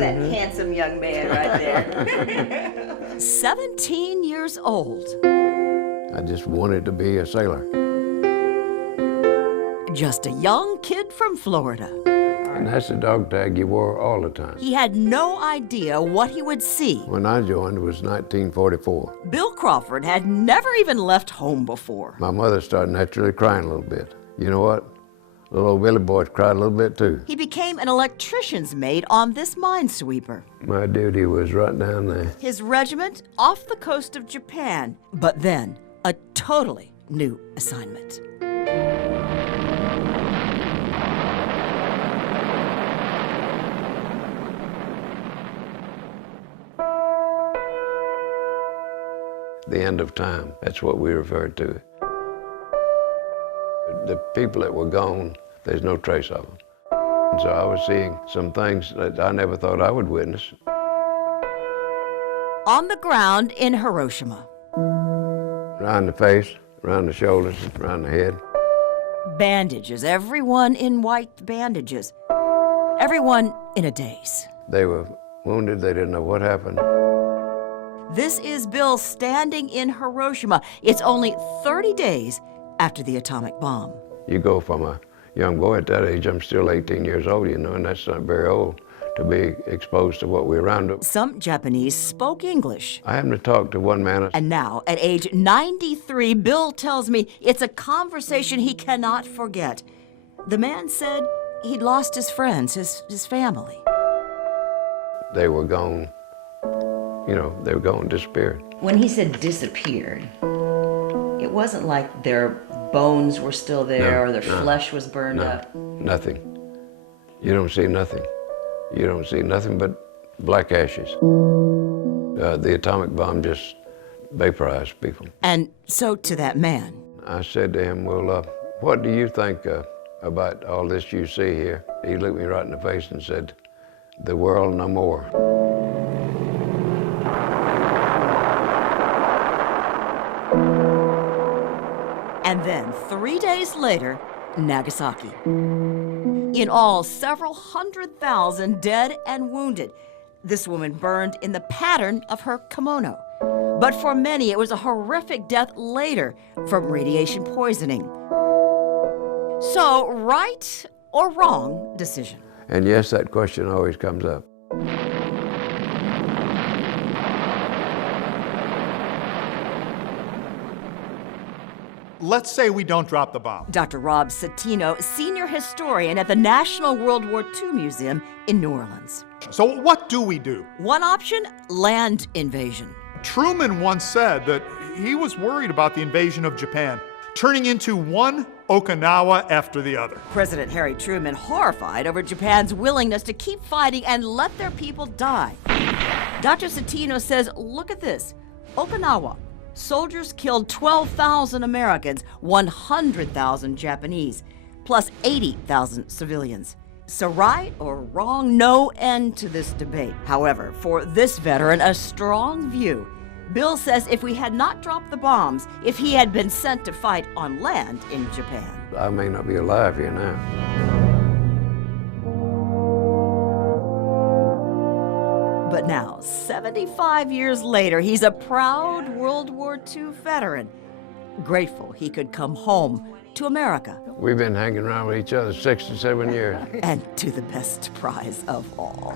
that handsome young man right there. 17 years old. I just wanted to be a sailor. Just a young kid from Florida. And that's the dog tag you wore all the time. He had no idea what he would see. When I joined, it was 1944. Bill Crawford had never even left home before. My mother started naturally crying a little bit. You know what? Little old Billy boy cried a little bit too. He became an electrician's mate on this minesweeper. My duty was right down there. His regiment off the coast of Japan, but then a totally new assignment. The end of time, that's what we referred to it. The people that were gone, there's no trace of them. And so I was seeing some things that I never thought I would witness. On the ground in Hiroshima. Around the face, around the shoulders, around the head. Bandages, everyone in white bandages. Everyone in a daze. They were wounded, they didn't know what happened. This is Bill standing in Hiroshima. It's only 30 days after the atomic bomb. You go from a young boy at that age, I'm still 18 years old, you know, and that's not very old to be exposed to what we're around. Some Japanese spoke English. I happened to talk to one man. And now, at age 93, Bill tells me it's a conversation he cannot forget. The man said he'd lost his friends, his family. They were gone. You know, they were gone, disappeared. When he said disappeared, it wasn't like their bones were still there or their flesh was burned up. Nothing. You don't see nothing. You don't see nothing but black ashes. The atomic bomb just vaporized people. And so to that man. I said to him, well, what do you think about all this you see here? He looked me right in the face and said, the world no more. And then 3 days later, Nagasaki. In all, several 100,000 dead and wounded. This woman burned in the pattern of her kimono. But for many, it was a horrific death later from radiation poisoning. So, right or wrong decision? And yes, that question always comes up. Let's say we don't drop the bomb. Dr. Rob Citino, senior historian at the National World War II Museum in New Orleans. So what do we do? One option, land invasion. Truman once said that he was worried about the invasion of Japan, turning into one Okinawa after the other. President Harry Truman horrified over Japan's willingness to keep fighting and let their people die. Dr. Citino says, look at this. Okinawa. Soldiers killed 12,000 Americans, 100,000 Japanese, plus 80,000 civilians. So right or wrong, no end to this debate. However, for this veteran, a strong view. Bill says if we had not dropped the bombs, if he had been sent to fight on land in Japan. I may not be alive here now. But now, 75 years later, he's a proud World War II veteran, grateful he could come home to America. We've been hanging around with each other 6 to 7 years. And to the best prize of all.